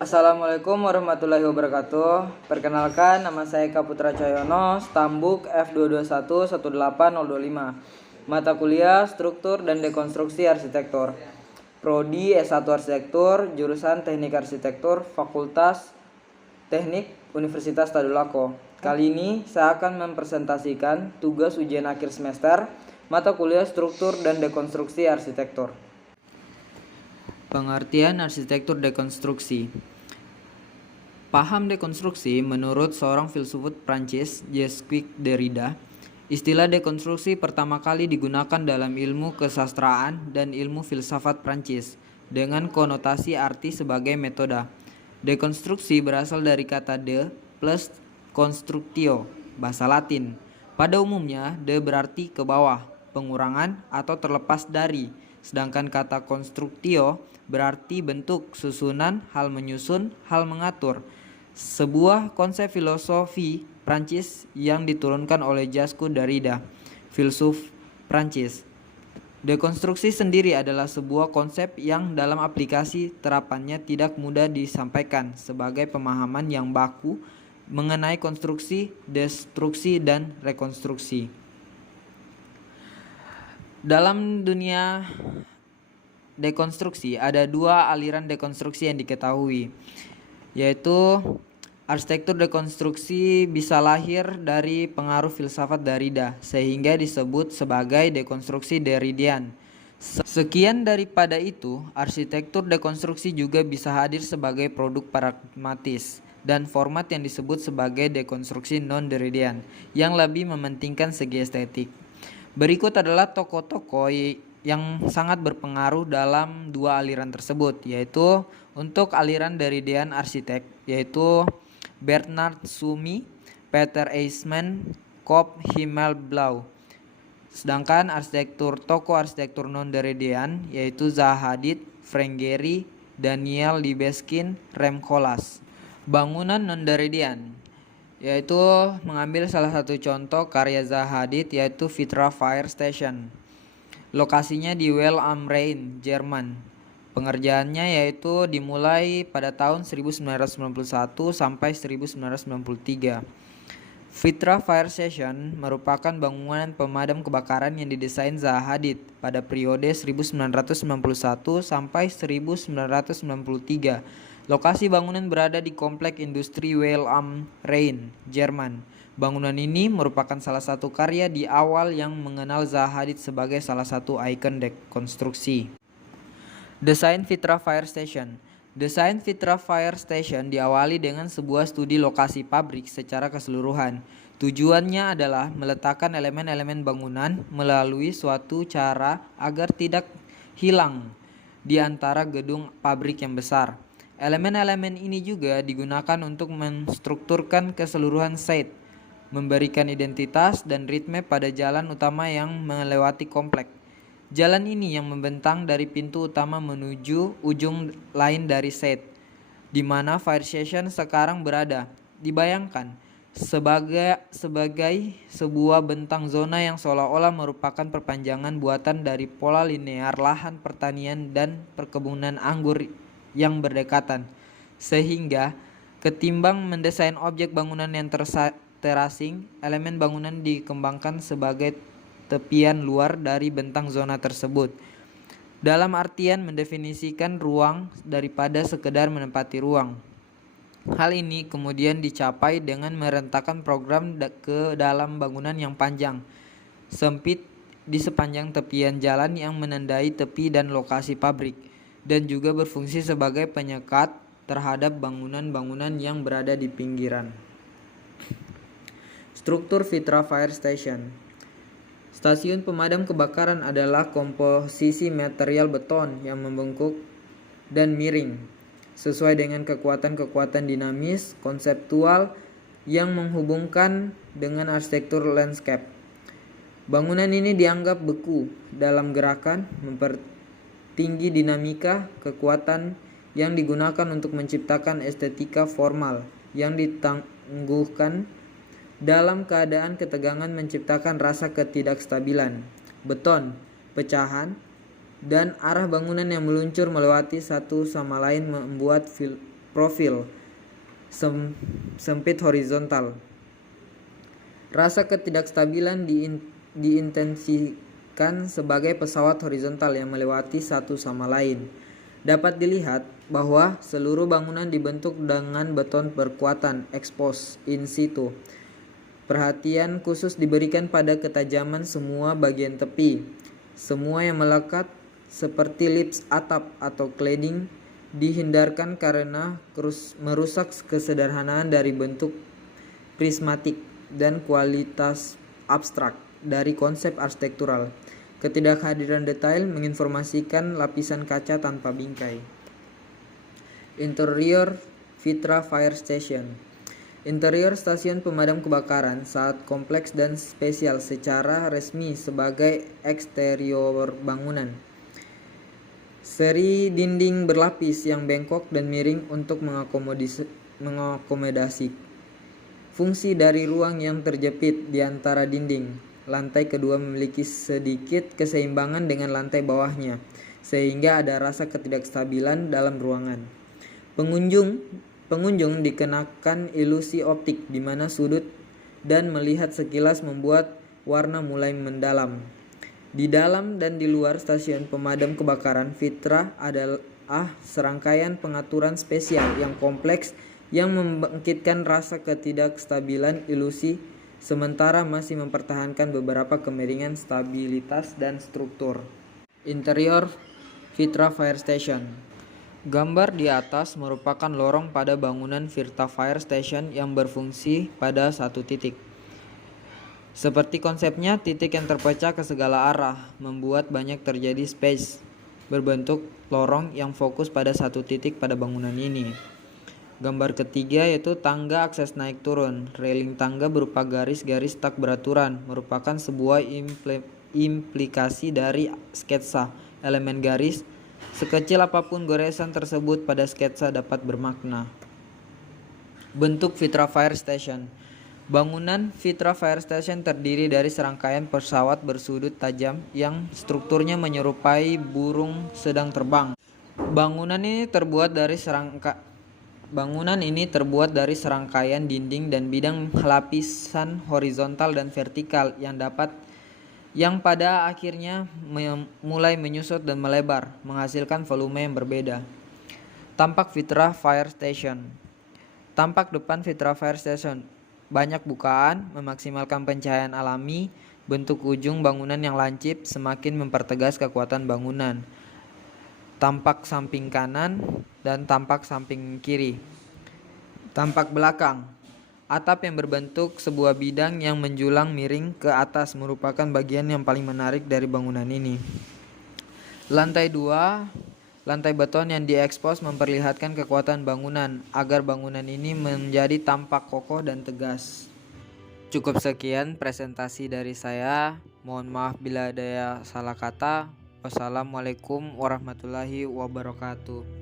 Assalamualaikum warahmatullahi wabarakatuh. Perkenalkan, nama saya Kaputra Cahyono, Stambuk F221181025. Mata kuliah Struktur dan Dekonstruksi Arsitektur. Prodi S1 Arsitektur, jurusan Teknik Arsitektur, Fakultas Teknik Universitas Tadulako. Kali ini saya akan mempresentasikan tugas ujian akhir semester mata kuliah Struktur dan Dekonstruksi Arsitektur. Pengertian arsitektur dekonstruksi. Paham dekonstruksi menurut seorang filsuf Prancis, Jacques Derrida. Istilah dekonstruksi pertama kali digunakan dalam ilmu kesastraan dan ilmu filsafat Prancis dengan konotasi arti sebagai metode. Dekonstruksi berasal dari kata de plus constructio, bahasa Latin. Pada umumnya, de berarti ke bawah, pengurangan atau terlepas dari, sedangkan kata constructio berarti bentuk, susunan, hal menyusun, hal mengatur. Sebuah konsep filosofi Prancis yang diturunkan oleh Jacques Derrida, filsuf Prancis. Dekonstruksi sendiri adalah sebuah konsep yang dalam aplikasi terapannya tidak mudah disampaikan sebagai pemahaman yang baku mengenai konstruksi, destruksi, dan rekonstruksi. Dalam dunia dekonstruksi ada dua aliran dekonstruksi yang diketahui, yaitu arsitektur dekonstruksi bisa lahir dari pengaruh filsafat Derrida sehingga disebut sebagai dekonstruksi Derridian. Sekian daripada itu, arsitektur dekonstruksi juga bisa hadir sebagai produk pragmatis dan format yang disebut sebagai dekonstruksi non-Derridian yang lebih mementingkan segi estetik. Berikut adalah tokoh-tokoh yang sangat berpengaruh dalam dua aliran tersebut, yaitu untuk aliran Derridian arsitek, yaitu Bernard Tschumi, Peter Eijsman, Kop Himmelblau. Sedangkan tokoh arsitektur non-Derridian yaitu Zaha Hadid, Frank Gehry, Daniel Libeskind, Rem Koolhaas. Bangunan non-Derridian yaitu mengambil salah satu contoh karya Zaha Hadid, yaitu Vitra Fire Station. Lokasinya di Well am Rhein, Jerman. Pengerjaannya yaitu dimulai pada tahun 1991 sampai 1993. Vitra Fire Station merupakan bangunan pemadam kebakaran yang didesain Zaha Hadid pada periode 1991 sampai 1993. Lokasi bangunan berada di komplek industri Well am Rhein, Jerman. Bangunan ini merupakan salah satu karya di awal yang mengenal Zaha Hadid sebagai salah satu ikon dekonstruksi. Desain Vitra Fire Station. Desain Vitra Fire Station diawali dengan sebuah studi lokasi pabrik secara keseluruhan. Tujuannya adalah meletakkan elemen-elemen bangunan melalui suatu cara agar tidak hilang di antara gedung pabrik yang besar. Elemen-elemen ini juga digunakan untuk menstrukturkan keseluruhan site, memberikan identitas dan ritme pada jalan utama yang melewati komplek. Jalan ini yang membentang dari pintu utama menuju ujung lain dari site, di mana Fire Station sekarang berada. Dibayangkan sebagai sebuah bentang zona yang seolah-olah merupakan perpanjangan buatan dari pola linear lahan pertanian dan perkebunan anggur yang berdekatan, sehingga ketimbang mendesain objek bangunan yang terasing, elemen bangunan dikembangkan sebagai tepian luar dari bentang zona tersebut. Dalam artian mendefinisikan ruang daripada sekedar menempati ruang. Hal ini kemudian dicapai dengan merentakkan program ke dalam bangunan yang panjang, sempit di sepanjang tepian jalan yang menandai tepi dan lokasi pabrik, dan juga berfungsi sebagai penyekat terhadap bangunan-bangunan yang berada di pinggiran. Struktur Vitra Fire Station. Stasiun pemadam kebakaran adalah komposisi material beton yang membengkuk dan miring, sesuai dengan kekuatan-kekuatan dinamis konseptual yang menghubungkan dengan arsitektur landscape. Bangunan ini dianggap beku dalam gerakan, mempertinggi dinamika kekuatan yang digunakan untuk menciptakan estetika formal yang ditangguhkan dalam keadaan ketegangan, menciptakan rasa ketidakstabilan. Beton, pecahan, dan arah bangunan yang meluncur melewati satu sama lain membuat profil sempit horizontal. Rasa ketidakstabilan diintensikan sebagai pesawat horizontal yang melewati satu sama lain. Dapat dilihat bahwa seluruh bangunan dibentuk dengan beton berkuatan expose in situ. Perhatian khusus diberikan pada ketajaman semua bagian tepi. Semua yang melekat seperti lips atap atau cladding dihindarkan karena merusak kesederhanaan dari bentuk prismatik dan kualitas abstrak dari konsep arsitektural. Ketidakhadiran detail menginformasikan lapisan kaca tanpa bingkai. Interior Fitra Fire Station. Interior stasiun pemadam kebakaran sangat kompleks dan spesial secara resmi sebagai eksterior bangunan. Seri dinding berlapis yang bengkok dan miring untuk mengakomodasi fungsi dari ruang yang terjepit di antara dinding. Lantai kedua memiliki sedikit keseimbangan dengan lantai bawahnya, sehingga ada rasa ketidakstabilan dalam ruangan. Pengunjung dikenakan ilusi optik di mana sudut dan melihat sekilas membuat warna mulai mendalam. Di dalam dan di luar stasiun pemadam kebakaran, Fitra adalah serangkaian pengaturan spesial yang kompleks yang membangkitkan rasa ketidakstabilan ilusi sementara masih mempertahankan beberapa kemiringan stabilitas dan struktur. Interior Fitra Fire Station. Gambar di atas merupakan lorong pada bangunan Fitra Fire Station yang berfungsi pada satu titik. Seperti konsepnya, titik yang terpecah ke segala arah membuat banyak terjadi space berbentuk lorong yang fokus pada satu titik pada bangunan ini. Gambar ketiga yaitu tangga akses naik turun. Railing tangga berupa garis-garis tak beraturan merupakan sebuah implikasi dari sketsa. Elemen garis, sekecil apapun goresan tersebut pada sketsa dapat bermakna. Bentuk Fitra Fire Station. Bangunan Fitra Fire Station terdiri dari serangkaian pesawat bersudut tajam yang strukturnya menyerupai burung sedang terbang. Bangunan ini terbuat dari serangkaian dinding dan bidang lapisan horizontal dan vertikal yang pada akhirnya mulai menyusut dan melebar, menghasilkan volume yang berbeda. Tampak Fitra Fire Station. Tampak depan Fitra Fire Station. Banyak bukaan, memaksimalkan pencahayaan alami, bentuk ujung bangunan yang lancip semakin mempertegas kekuatan bangunan. Tampak samping kanan dan tampak samping kiri. Tampak belakang. Atap yang berbentuk sebuah bidang yang menjulang miring ke atas merupakan bagian yang paling menarik dari bangunan ini. Lantai 2, lantai beton yang diekspos memperlihatkan kekuatan bangunan agar bangunan ini menjadi tampak kokoh dan tegas. Cukup sekian presentasi dari saya. Mohon maaf bila ada salah kata. Wassalamualaikum warahmatullahi wabarakatuh.